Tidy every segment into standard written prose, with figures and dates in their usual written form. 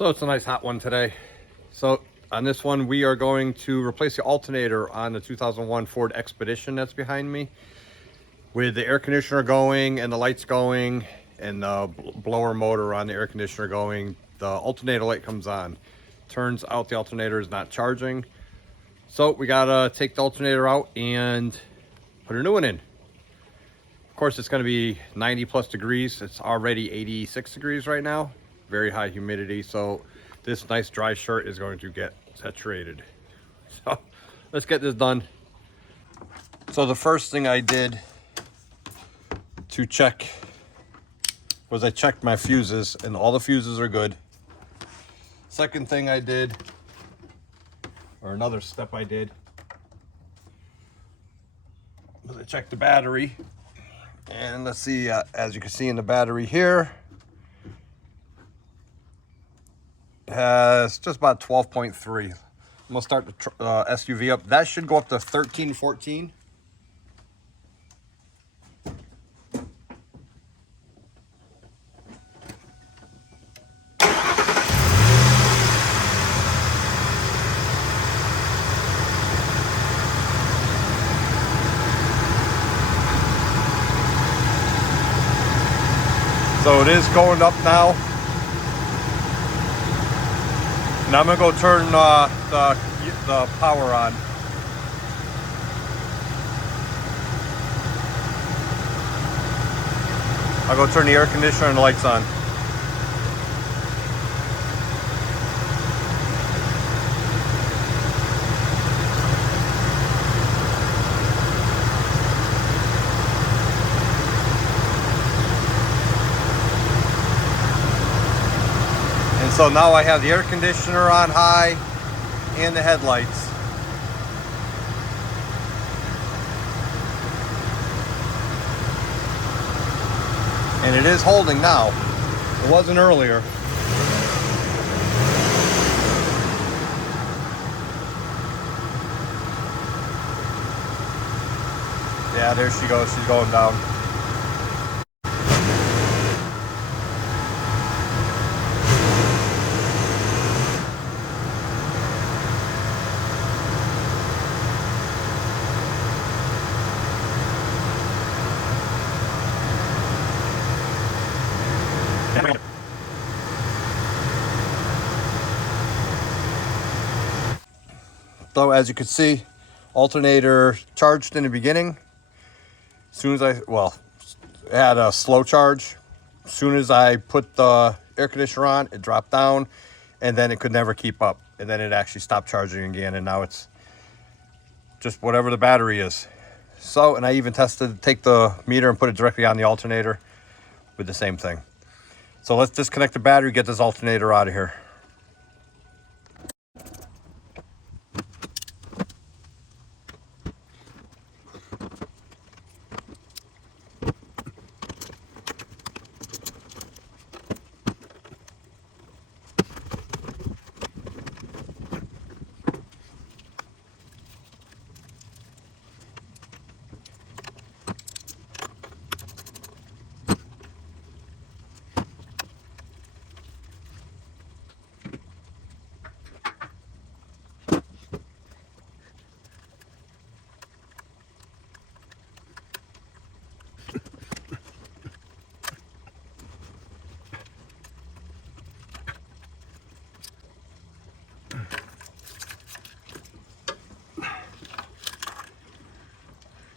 So it's a nice hot one today. So on this one, we are going to replace the alternator on the 2001 Ford Expedition that's behind me. With the air conditioner going and the lights going and the blower motor on the air conditioner going, the alternator light comes on. Turns out the alternator is not charging. So we gotta take the alternator out and put a new one in. Of course, it's gonna be 90 plus degrees. It's already 86 degrees right now. Very high humidity. So this nice dry shirt is going to get saturated. So let's get this done. So the first thing I did to check was I checked my fuses, and all the fuses are good. Second thing I did, or another step I did, was I checked the battery. And let's see, as you can see in the battery here, it has just about 12.3. I'm gonna start the SUV up. That should go up to 13, 14. So it is going up now. Now I'm gonna go turn the power on. I'll go turn the air conditioner and the lights on. So now I have the air conditioner on high and the headlights. And it is holding now. It wasn't earlier. Yeah, there she goes. She's going down. So as you can see, alternator charged in the beginning. As soon as it had a slow charge. As soon as I put the air conditioner on, it dropped down, and then it could never keep up. And then it actually stopped charging again, and now it's just whatever the battery is. So, and I even take the meter and put it directly on the alternator with the same thing. So let's disconnect the battery, get this alternator out of here.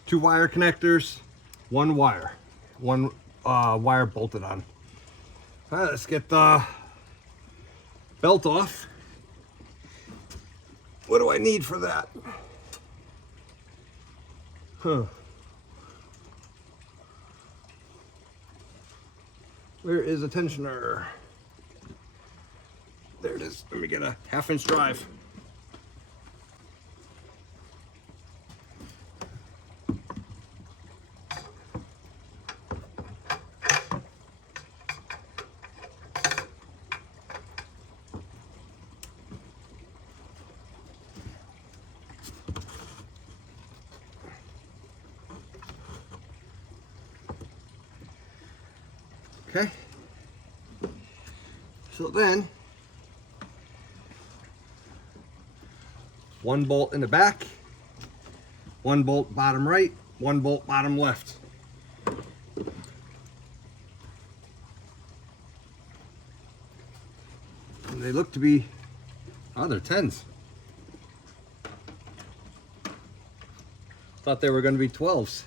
Two wire connectors, one wire bolted on. All right, let's get the belt off. What do I need for that? Where is the tensioner? There it is. Let me get a 1/2-inch drive. Okay. So then One bolt in the back, one bolt bottom right, one bolt bottom left. And they look to be, oh, they're 10s. Thought they were going to be 12s.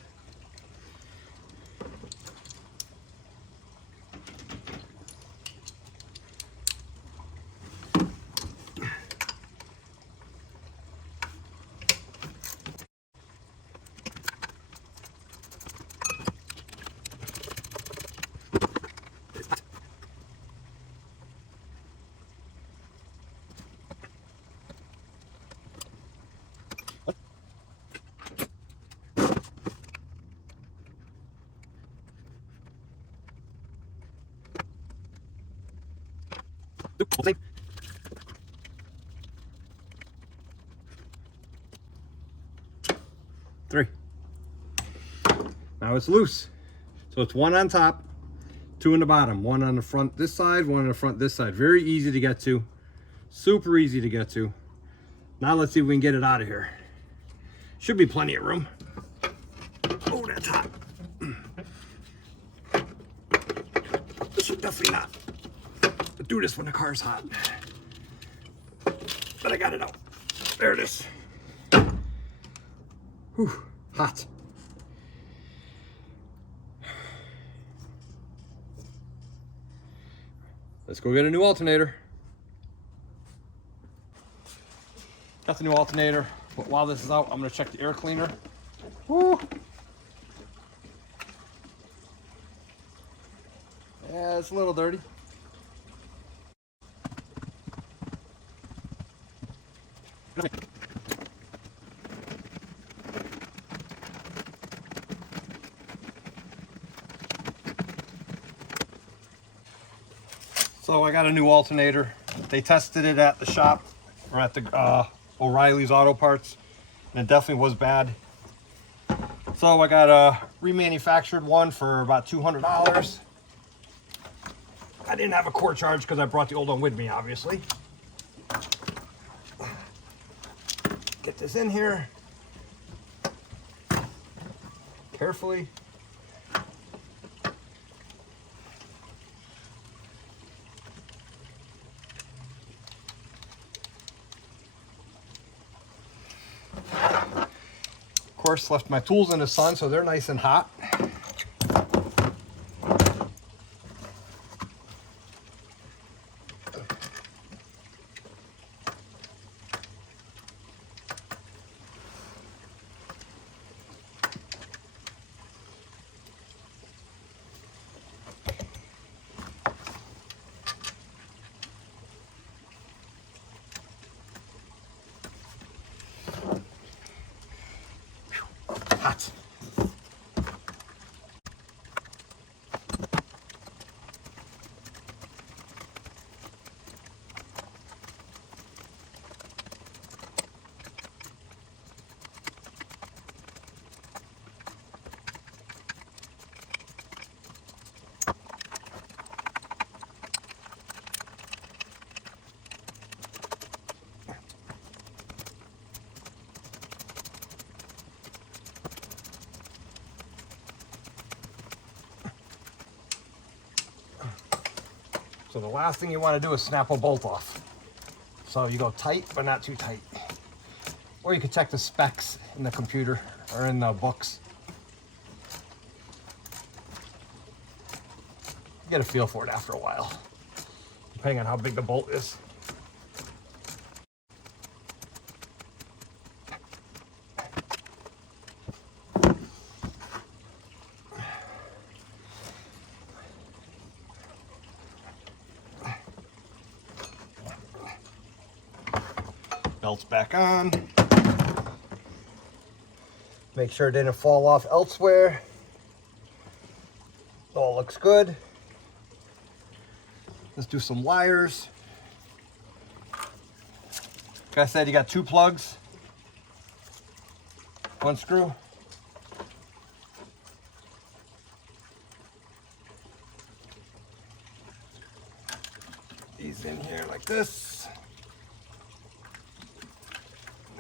Three. Now it's loose. So it's one on top, two in the bottom, one on the front this side, one on the front this side. Very easy to get to. Super easy to get to. Now let's see if we can get it out of here. Should be plenty of room. Oh, that's hot. This should definitely not. But do this when the car's hot. But I got it out. There it is. Whew, hot. Let's go get a new alternator. Got the new alternator, but while this is out, I'm gonna check the air cleaner. Woo. Yeah, it's a little dirty. So I got a new alternator. They tested it at the shop, or at the O'Reilly's Auto Parts, and it definitely was bad. So I got a remanufactured one for about $200. I didn't have a cord charge because I brought the old one with me, obviously. Get this in here carefully. Of course, left my tools in the sun, so they're nice and hot. Hot. So the last thing you want to do is snap a bolt off. So you go tight, but not too tight. Or you can check the specs in the computer or in the books. You get a feel for it after a while, depending on how big the bolt is. Belt's back on. Make sure it didn't fall off elsewhere. All looks good. Let's do some wires. Like I said, you got two plugs, one screw. These in here like this.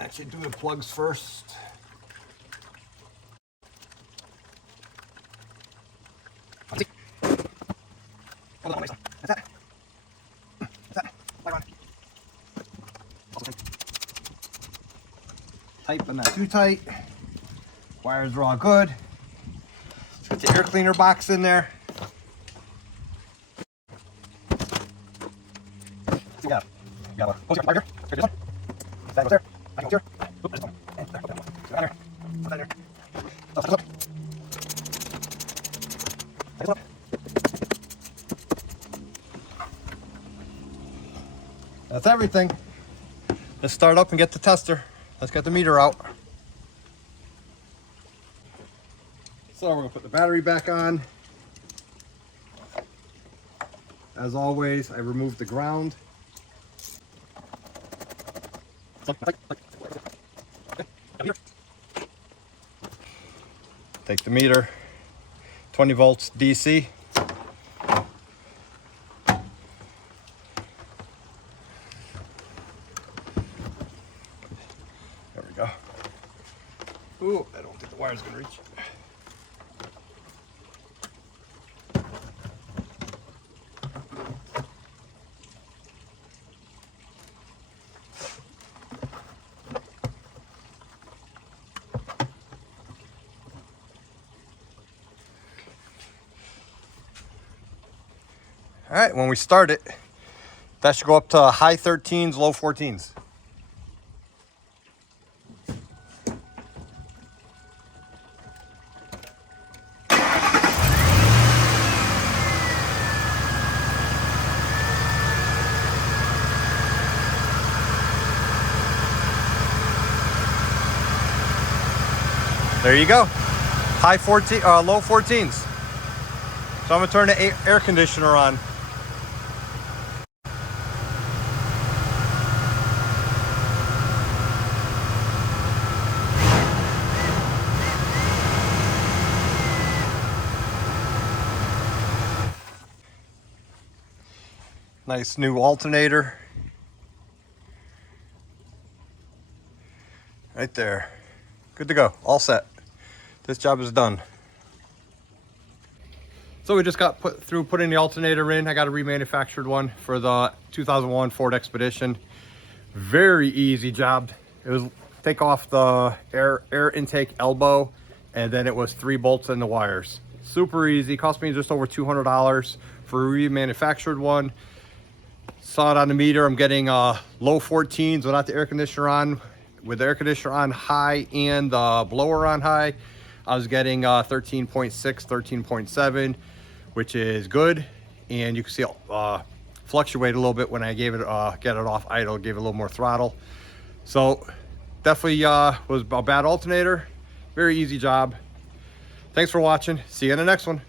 Actually do the plugs first. Tight but not too tight. Wires are all good. Put the air cleaner box in there. Got one. Close your wire. Here, this one. That goes there. I go here. Oop, this one. And there. Put that one. Put that there. Put that there. Oh, up. Take up. That's everything. Let's start up and get the tester. Let's get the meter out. So we're gonna put the battery back on. As always, I removed the ground. Take the meter, 20 volts DC. There we go. Ooh, I don't think the wire's gonna reach. All right, when we start it, that should go up to high 13s, low 14s. There you go, low 14s. So I'm gonna turn the air conditioner on. Nice new alternator. Right there. Good to go, all set. This job is done. So we just got through putting the alternator in. I got a remanufactured one for the 2001 Ford Expedition. Very easy job. It was take off the air intake elbow, and then it was 3 bolts in the wires. Super easy, cost me just over $200 for a remanufactured one. Saw it on the meter, I'm getting low 14s without the air conditioner on. With the air conditioner on high and the blower on high, I was getting 13.6, 13.7, which is good. And you can see it fluctuate a little bit when I gave it, get it off idle, gave it a little more throttle. So definitely was a bad alternator. Very easy job. Thanks for watching. See you in the next one.